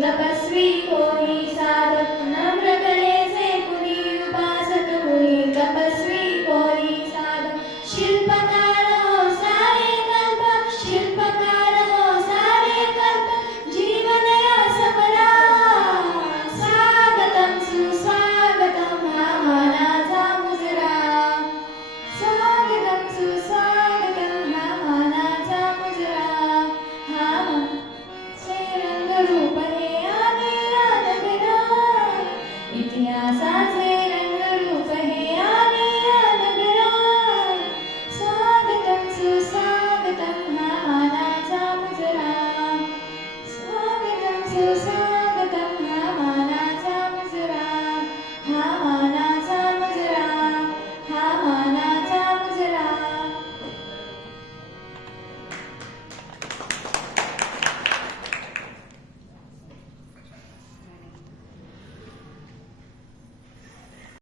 the best we could be. to sound.